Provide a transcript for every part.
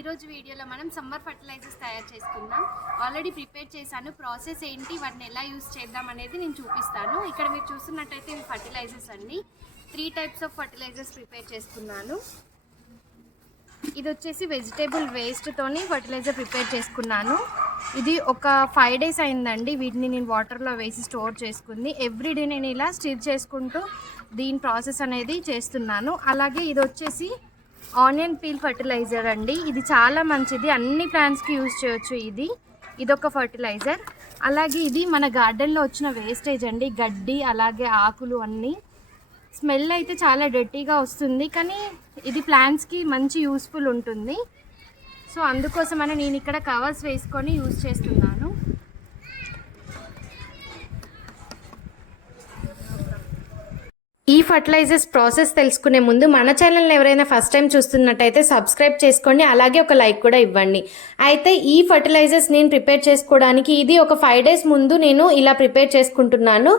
ఈరోజు వీడియోలో మనం సమ్మర్ ఫర్టిలైజర్స్ తయారు చేసుకుందాం. ఆల్రెడీ ప్రిపేర్ చేశాను. ప్రాసెస్ ఏంటి? వాటిని ఎలా యూస్ చేద్దాం అనేది నేను చూపిస్తాను. ఇక్కడ మీరు చూస్తున్నట్టయితే ఇవి ఫర్టిలైజర్స్ అండి. Three types of fertilizers prepare చేసుకున్నాను. ఇది వచ్చేసి వెజిటేబుల్ వేస్ట్తోని ఫర్టిలైజర్ ప్రిపేర్ చేసుకున్నాను. ఇది ఒక ఫైవ్ డేస్ అయిందండి. వీటిని నేను వాటర్లో వేసి స్టోర్ చేసుకుంది. ఎవ్రీడే నేను ఇలా స్టిర్ చేసుకుంటూ దీని ప్రాసెస్ అనేది చేస్తున్నాను. అలాగే ఇది వచ్చేసి ఆనియన్ పీల్ ఫర్టిలైజర్ అండి. ఇది చాలా మంచిది. అన్ని ప్లాంట్స్కి యూజ్ చేయొచ్చు ఇది. ఇదొక ఫర్టిలైజర్. అలాగే ఇది మన గార్డెన్లో వచ్చిన వేస్టేజ్ అండి. గడ్డి అలాగే ఆకులు అన్నీ. స్మెల్ అయితే చాలా డర్టీగా వస్తుంది. కానీ ఇది ప్లాంట్స్కి మంచి యూస్ఫుల్ ఉంటుంది. సో అందుకోసమని నేను ఇక్కడ కవర్స్ వేసుకొని యూజ్ చేస్తున్నాను. ఈ ఫర్టిలైజర్స్ ప్రాసెస్ తెలుసుకునే ముందు మన ఛానల్ని ఎవరైనా ఫస్ట్ టైం చూస్తున్నట్టయితే సబ్స్క్రైబ్ చేసుకోండి అలాగే ఒక లైక్ కూడా ఇవ్వండి. అయితే ఈ ఫర్టిలైజర్స్ నేను ప్రిపేర్ చేసుకోవడానికి ఇది ఒక ఫైవ్ డేస్ ముందు నేను ఇలా ప్రిపేర్ చేసుకుంటున్నాను.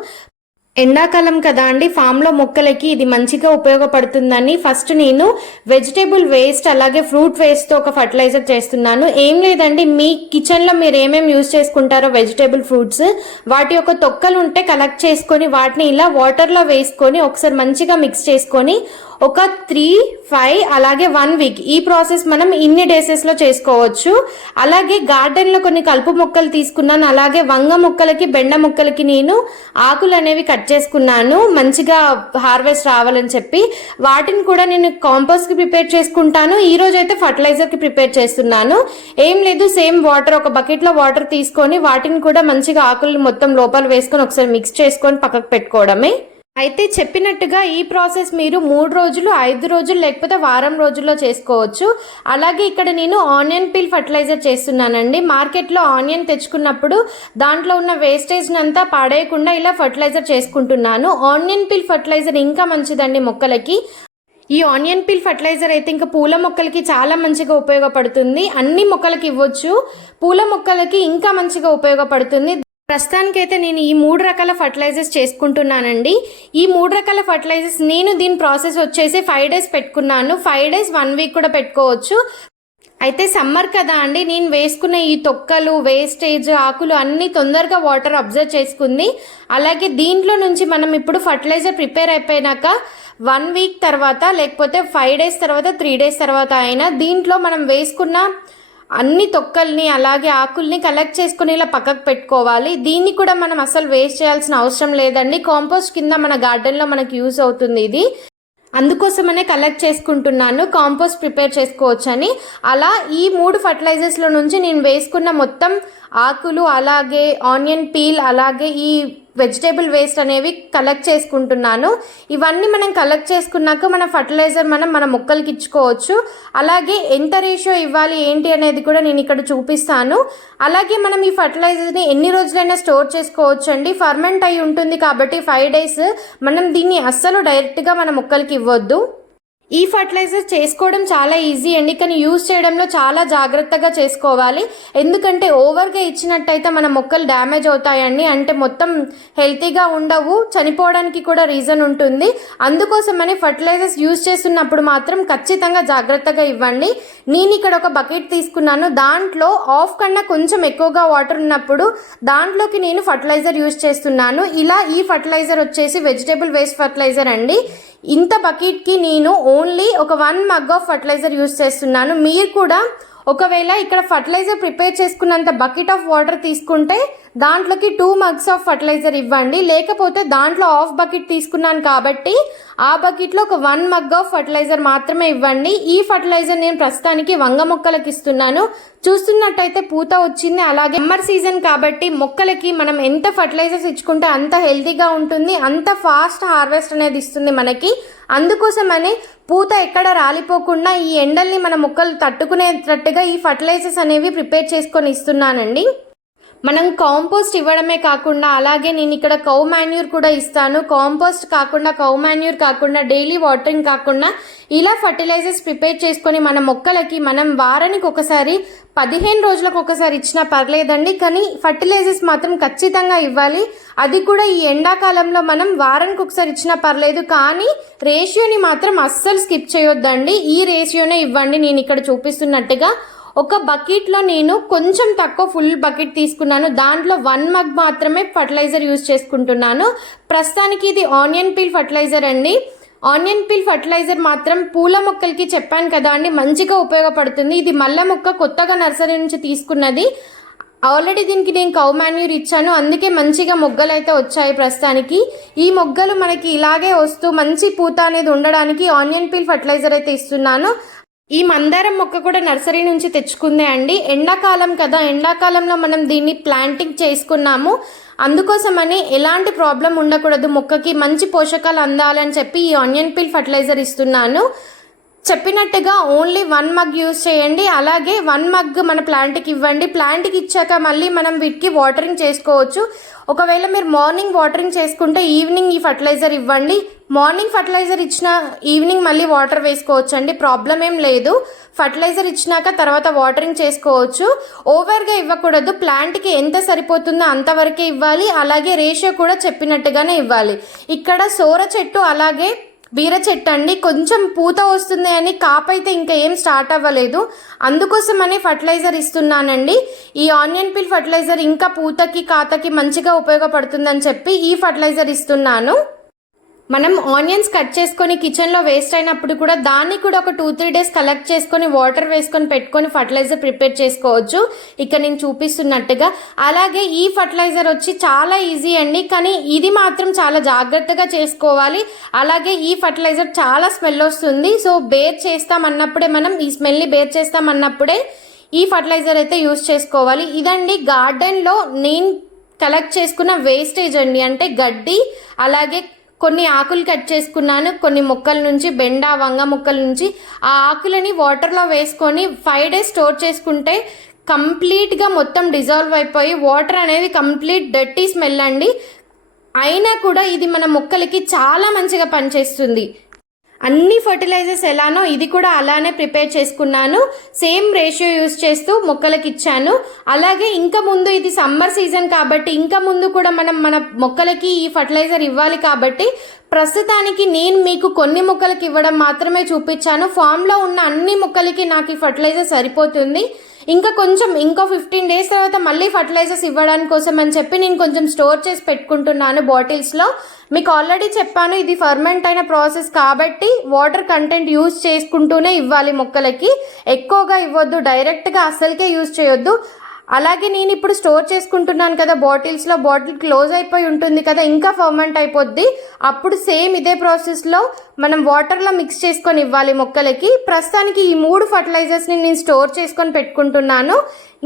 ఎండాకాలం కదా అండి ఫామ్లో మొక్కలకి ఇది మంచిగా ఉపయోగపడుతుందని. ఫస్ట్ నేను వెజిటేబుల్ వేస్ట్ అలాగే ఫ్రూట్ వేస్ట్తో ఒక ఫర్టిలైజర్ చేస్తున్నాను. ఏం లేదండి మీ కిచెన్లో మీరు ఏమేమి యూజ్ చేసుకుంటారో వెజిటేబుల్ ఫ్రూట్స్ వాటి యొక్క తొక్కలు ఉంటే కలెక్ట్ చేసుకొని వాటిని ఇలా వాటర్లో వేసుకొని ఒకసారి మంచిగా మిక్స్ చేసుకొని ఒక త్రీ ఫైవ్ అలాగే వన్ వీక్ ఈ ప్రాసెస్ మనం ఇన్ని డేసెస్లో చేసుకోవచ్చు. అలాగే గార్డెన్లో కొన్ని కలుపు మొక్కలు తీసుకున్నాను. అలాగే వంగ మొక్కలకి బెండ మొక్కలకి నేను ఆకులు అనేవి కట్ చేసుకున్నాను. మంచిగా హార్వెస్ట్ రావాలని చెప్పి వాటిని కూడా నేను కాంపోస్ట్కి ప్రిపేర్ చేసుకుంటాను. ఈ రోజు అయితే ఫర్టిలైజర్కి ప్రిపేర్ చేస్తున్నాను. ఏం లేదు సేమ్ వాటర్ ఒక బకెట్లో వాటర్ తీసుకొని వాటిని కూడా మంచిగా ఆకులు మొత్తం లోపల వేసుకొని ఒకసారి మిక్స్ చేసుకొని పక్కకు పెట్టుకోవడమే. అయితే చెప్పినట్టుగా ఈ ప్రాసెస్ మీరు మూడు రోజులు ఐదు రోజులు లేకపోతే వారం రోజుల్లో చేసుకోవచ్చు. అలాగే ఇక్కడ నేను ఆనియన్ పీల్ ఫర్టిలైజర్ చేస్తున్నానండి. మార్కెట్లో ఆనియన్ తెచ్చుకున్నప్పుడు దాంట్లో ఉన్న వేస్టేజ్ని అంతా పాడేయకుండా ఇలా ఫర్టిలైజర్ చేసుకుంటున్నాను. ఆనియన్ పీల్ ఫర్టిలైజర్ ఇంకా మంచిదండి మొక్కలకి. ఈ ఆనియన్ పీల్ ఫర్టిలైజర్ అయితే ఇంకా పూల మొక్కలకి చాలా మంచిగా ఉపయోగపడుతుంది. అన్ని మొక్కలకి ఇవ్వచ్చు. పూల మొక్కలకి ఇంకా మంచిగా ఉపయోగపడుతుంది. ప్రస్తుతానికైతే నేను ఈ మూడు రకాల ఫర్టిలైజర్స్ చేసుకుంటున్నానండి. ఈ మూడు రకాల ఫర్టిలైజర్స్ నేను దీని ప్రాసెస్ వచ్చేసి ఫైవ్ డేస్ పెట్టుకున్నాను. ఫైవ్ డేస్ వన్ వీక్ కూడా పెట్టుకోవచ్చు. అయితే సమ్మర్ కదా అండి నేను వేసుకున్న ఈ తొక్కలు వేస్టేజ్ ఆకులు అన్నీ తొందరగా వాటర్ అబ్జర్వ్ చేసుకుంది. అలాగే దీంట్లో నుంచి మనం ఇప్పుడు ఫర్టిలైజర్ ప్రిపేర్ అయిపోయినాక వన్ వీక్ తర్వాత లేకపోతే ఫైవ్ డేస్ తర్వాత త్రీ డేస్ తర్వాత అయినా దీంట్లో మనం వేసుకున్న అన్ని తొక్కల్ని అలాగే ఆకుల్ని కలెక్ట్ చేసుకుని ఇలా పక్కకు పెట్టుకోవాలి. దీన్ని కూడా మనం అసలు వేస్ట్ చేయాల్సిన అవసరం లేదండి. కాంపోస్ట్ కింద మన గార్డెన్లో మనకు యూస్ అవుతుంది ఇది. అందుకోసమనే కలెక్ట్ చేసుకుంటున్నాను. కాంపోస్ట్ ప్రిపేర్ చేసుకోవచ్చని. అలా ఈ మూడు ఫర్టిలైజర్స్లో నుంచి నేను వేసుకున్న మొత్తం ఆకులు అలాగే ఆనియన్ పీల్ అలాగే ఈ వెజిటేబుల్ వేస్ట్ అనేవి కలెక్ట్ చేసుకుంటున్నాను. ఇవన్నీ మనం కలెక్ట్ చేసుకున్నాక మన ఫర్టిలైజర్ మనం మన మొక్కలకి ఇచ్చుకోవచ్చు. అలాగే ఎంత రేషియో ఇవ్వాలి ఏంటి అనేది కూడా నేను ఇక్కడ చూపిస్తాను. అలాగే మనం ఈ ఫర్టిలైజర్ని ఎన్ని రోజులైనా స్టోర్ చేసుకోవచ్చు అండి ఫర్మెంట్ అయి ఉంటుంది కాబట్టి ఫైవ్ డేస్ మనం దీన్ని అస్సలు డైరెక్ట్గా మన మొక్కలకి ఇవ్వద్దు. ఈ ఫర్టిలైజర్ చేసుకోవడం చాలా ఈజీ అండి కానీ యూజ్ చేయడంలో చాలా జాగ్రత్తగా చేసుకోవాలి. ఎందుకంటే ఓవర్గా ఇచ్చినట్టయితే మన మొక్కలు డ్యామేజ్ అవుతాయండి. అంటే మొత్తం హెల్తీగా ఉండవు. చనిపోవడానికి కూడా రీజన్ ఉంటుంది. అందుకోసమని ఫర్టిలైజర్స్ యూజ్ చేస్తున్నప్పుడు మాత్రం ఖచ్చితంగా జాగ్రత్తగా ఇవ్వండి. నేను ఇక్కడ ఒక బకెట్ తీసుకున్నాను. దాంట్లో ఆఫ్ కన్నా కొంచెం ఎక్కువగా వాటర్ ఉన్నప్పుడు దాంట్లోకి నేను ఫర్టిలైజర్ యూజ్ చేస్తున్నాను. ఇలా ఈ ఫర్టిలైజర్ వచ్చేసి వెజిటేబుల్ వేస్ట్ ఫర్టిలైజర్ అండి. ఇంత బకెట్కి నేను ఓన్లీ ఒక one mug of fertilizer use చేస్తున్నాను. మీరు కూడా ఒకవేళ ఇక్కడ ఫర్టిలైజర్ ప్రిపేర్ చేసుకున్నంత బకెట్ ఆఫ్ వాటర్ తీసుకుంటే దాంట్లోకి టూ మగ్స్ ఆఫ్ ఫర్టిలైజర్ ఇవ్వండి. లేకపోతే దాంట్లో హాఫ్ బకెట్ తీసుకున్నాను కాబట్టి ఆ బకెట్లో ఒక వన్ మగ్ ఆఫ్ ఫర్టిలైజర్ మాత్రమే ఇవ్వండి. ఈ ఫర్టిలైజర్ నేను ప్రస్తుతానికి వంగ మొక్కలకి ఇస్తున్నాను. చూస్తున్నట్టయితే పూత వచ్చింది. అలాగే సమ్మర్ సీజన్ కాబట్టి మొక్కలకి మనం ఎంత ఫర్టిలైజర్స్ ఇచ్చుకుంటే అంత హెల్తీగా ఉంటుంది. అంత ఫాస్ట్ హార్వెస్ట్ అనేది ఇస్తుంది మనకి. అందుకోసమని పూత ఎక్కడ రాలిపోకుండా ఈ ఎండల్ని మన మొక్కలు తట్టుకునేటట్టుగా ఈ ఫర్టిలైజర్స్ అనేవి ప్రిపేర్ చేసుకొని ఇస్తున్నానండి. మనం కాంపోస్ట్ ఇవ్వడమే కాకుండా అలాగే నేను ఇక్కడ కౌ మాన్యూర్ కూడా ఇస్తాను. కాంపోస్ట్ కాకుండా కౌ మాన్యూర్ కాకుండా డైలీ వాటరింగ్ కాకుండా ఇలా ఫర్టిలైజర్స్ ప్రిపేర్ చేసుకొని మన మొక్కలకి మనం వారానికి ఒకసారి పదిహేను రోజులకు ఒకసారి ఇచ్చినా పర్లేదండి. కానీ ఫర్టిలైజర్స్ మాత్రం ఖచ్చితంగా ఇవ్వాలి. అది కూడా ఈ ఎండాకాలంలో మనం వారానికి ఒకసారి ఇచ్చినా పర్లేదు. కానీ రేషియోని మాత్రం అస్సలు స్కిప్ చేయొద్దండి. ఈ రేషియోనే ఇవ్వండి. నేను ఇక్కడ చూపిస్తున్నట్టుగా ఒక బకెట్లో నేను కొంచెం తక్కువ ఫుల్ బకెట్ తీసుకున్నాను. దాంట్లో వన్ మగ్ మాత్రమే ఫర్టిలైజర్ యూజ్ చేసుకుంటున్నాను. ప్రస్తుతానికి ఇది ఆనియన్ పీల్ ఫర్టిలైజర్ అండి. ఆనియన్ పీల్ ఫర్టిలైజర్ మాత్రం పూల మొక్కలకి చెప్పాను కదా అండి మంచిగా ఉపయోగపడుతుంది. ఇది మల్ల మొక్క కొత్తగా నర్సరీ నుంచి తీసుకున్నది. ఆల్రెడీ దీనికి నేను కౌ మాన్యూర్ ఇచ్చాను. అందుకే మంచిగా మొగ్గలు అయితే వచ్చాయి ప్రస్తుతానికి. ఈ మొగ్గలు మనకి ఇలాగే వస్తూ మంచి పూత అనేది ఉండడానికి ఆనియన్ పీల్ ఫర్టిలైజర్ అయితే ఇస్తున్నాను. ఈ మందారం మొక్క కూడా నర్సరీ నుంచి తెచ్చుకుందే అండి. ఎండాకాలం కదా ఎండాకాలంలో మనం దీన్ని ప్లాంటింగ్ చేసుకున్నాము. అందుకోసమని ఎలాంటి ప్రాబ్లం ఉండకూడదు. మొక్కకి మంచి పోషకాలు అందాలని చెప్పి ఈ ఆనియన్ పీల్ ఫర్టిలైజర్ ఇస్తున్నాను. చెప్పినట్టుగా ఓన్లీ వన్ మగ్ యూస్ చేయండి. అలాగే వన్ మగ్ మన ప్లాంట్కి ఇవ్వండి. ప్లాంట్కి ఇచ్చాక మళ్ళీ మనం వీటికి వాటరింగ్ చేసుకోవచ్చు. ఒకవేళ మీరు మార్నింగ్ వాటరింగ్ చేసుకుంటే ఈవినింగ్ ఈ ఫర్టిలైజర్ ఇవ్వండి. మార్నింగ్ ఫర్టిలైజర్ ఇచ్చిన ఈవినింగ్ మళ్ళీ వాటర్ వేసుకోవచ్చు అండి ప్రాబ్లం ఏం లేదు. ఫర్టిలైజర్ ఇచ్చినాక తర్వాత వాటరింగ్ చేసుకోవచ్చు. ఓవర్గా ఇవ్వకూడదు. ప్లాంట్కి ఎంత సరిపోతుందో అంతవరకే ఇవ్వాలి. అలాగే రేషియో కూడా చెప్పినట్టుగానే ఇవ్వాలి. ఇక్కడ సోర చెట్టు అలాగే బీర చెట్టు అండి కొంచెం పూత వస్తుంది అని కాపైతే ఇంకా ఏం స్టార్ట్ అవ్వలేదు. అందుకోసమని ఫర్టిలైజర్ ఇస్తున్నానండి. ఈ ఆనియన్ పిల్ ఫర్టిలైజర్ ఇంకా పూతకి కాతకి మంచిగా ఉపయోగపడుతుందని చెప్పి ఈ ఫర్టిలైజర్ ఇస్తున్నాను. మనం ఆనియన్స్ కట్ చేసుకొని కిచెన్లో వేస్ట్ అయినప్పుడు కూడా దాన్ని కూడా ఒక టూ త్రీ డేస్ కలెక్ట్ చేసుకొని వాటర్ వేసుకొని పెట్టుకొని ఫర్టిలైజర్ ప్రిపేర్ చేసుకోవచ్చు. ఇక్కడ నేను చూపిస్తున్నట్టుగా. అలాగే ఈ ఫర్టిలైజర్ వచ్చి చాలా ఈజీ అండి. కానీ ఇది మాత్రం చాలా జాగ్రత్తగా చేసుకోవాలి. అలాగే ఈ ఫర్టిలైజర్ చాలా స్మెల్ వస్తుంది. సో బేర్ చేస్తామన్నప్పుడే మనం ఈ స్మెల్ని బేర్ చేస్తామన్నప్పుడే ఈ ఫర్టిలైజర్ అయితే యూస్ చేసుకోవాలి. ఇదండి గార్డెన్లో నేను కలెక్ట్ చేసుకున్న వేస్టేజ్ అండి. అంటే గడ్డి అలాగే కొన్ని ఆకులు కట్ చేసుకున్నాను కొన్ని మొక్కల నుంచి బెండ వంగ మొక్కల నుంచి. ఆ ఆకులని వాటర్లో వేసుకొని ఫైవ్ డేస్ స్టోర్ చేసుకుంటే కంప్లీట్గా మొత్తం డిజాల్వ్ అయిపోయి వాటర్ అనేది కంప్లీట్ డర్టీ స్మెల్ అండి. అయినా కూడా ఇది మన మొక్కలకి చాలా మంచిగా పనిచేస్తుంది. అన్ని ఫర్టిలైజర్స్ ఎలానో ఇది కూడా అలానే ప్రిపేర్ చేసుకున్నాను. సేమ్ రేషియో యూస్ చేస్తూ మొక్కలకి ఇచ్చాను అలాగే ఇంకా ముందు ఇది సమ్మర్ సీజన్ కాబట్టి ఇంకా ముందు కూడా మనం మన మొక్కలకి ఈ ఫర్టిలైజర్ ఇవ్వాలి కాబట్టి ప్రస్తుతానికి నేను మీకు కొన్ని మొక్కలకి ఇవ్వడం మాత్రమే చూపించాను. ఫామ్లో ఉన్న అన్ని మొక్కలకి నాకు ఈ ఫర్టిలైజర్ సరిపోతుంది. ఇంకా కొంచెం ఇంకో ఫిఫ్టీన్ డేస్ తర్వాత మళ్ళీ ఫర్టిలైజర్స్ ఇవ్వడానికి కోసం అని చెప్పి నేను కొంచెం స్టోర్ చేసి పెట్టుకుంటున్నాను బాటిల్స్లో మీకు ఆల్రెడీ చెప్పాను ఇది ఫర్మెంట్ అయిన ప్రాసెస్ కాబట్టి వాటర్ కంటెంట్ యూజ్ చేసుకుంటూనే ఇవ్వాలి మొక్కలకి. ఎక్కువగా ఇవ్వద్దు డైరెక్ట్గా అస్సలకే యూజ్ చేయొద్దు. అలాగే నేను ఇప్పుడు స్టోర్ చేసుకుంటున్నాను కదా బాటిల్స్లో బాటిల్ క్లోజ్ అయిపోయి ఉంటుంది కదా ఇంకా ఫర్మెంట్ అయిపోద్ది. అప్పుడు సేమ్ ఇదే ప్రాసెస్లో మనం వాటర్లో మిక్స్ చేసుకొని ఇవ్వాలి మొక్కలకి. ప్రస్తుతానికి ఈ మూడు ఫర్టిలైజర్స్ని నేను స్టోర్ చేసుకొని పెట్టుకుంటున్నాను.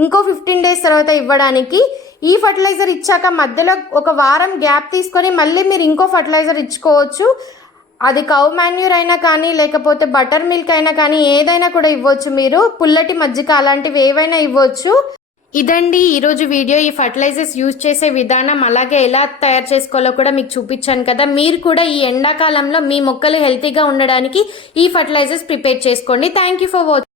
ఇంకో ఫిఫ్టీన్ డేస్ తర్వాత ఇవ్వడానికి. ఈ ఫర్టిలైజర్ ఇచ్చాక మధ్యలో ఒక వారం గ్యాప్ తీసుకొని మళ్ళీ మీరు ఇంకో ఫర్టిలైజర్ ఇచ్చుకోవచ్చు. అది కౌ మాన్యూర్ అయినా కానీ లేకపోతే బటర్ మిల్క్ అయినా కానీ ఏదైనా కూడా ఇవ్వచ్చు మీరు. పుల్లటి మజ్జిగ అలాంటివి ఏవైనా ఇవ్వచ్చు. ఇదండి ఈరోజు వీడియో. ఈ ఫర్టిలైజర్స్ యూజ్ చేసే విధానం అలాగే ఎలా తయారు చేసుకోవాలో కూడా మీకు చూపించాను కదా. మీరు కూడా ఈ ఎండాకాలంలో మీ మొక్కలు హెల్తీగా ఉండడానికి ఈ ఫర్టిలైజర్స్ ప్రిపేర్ చేసుకోండి. Thank you for watching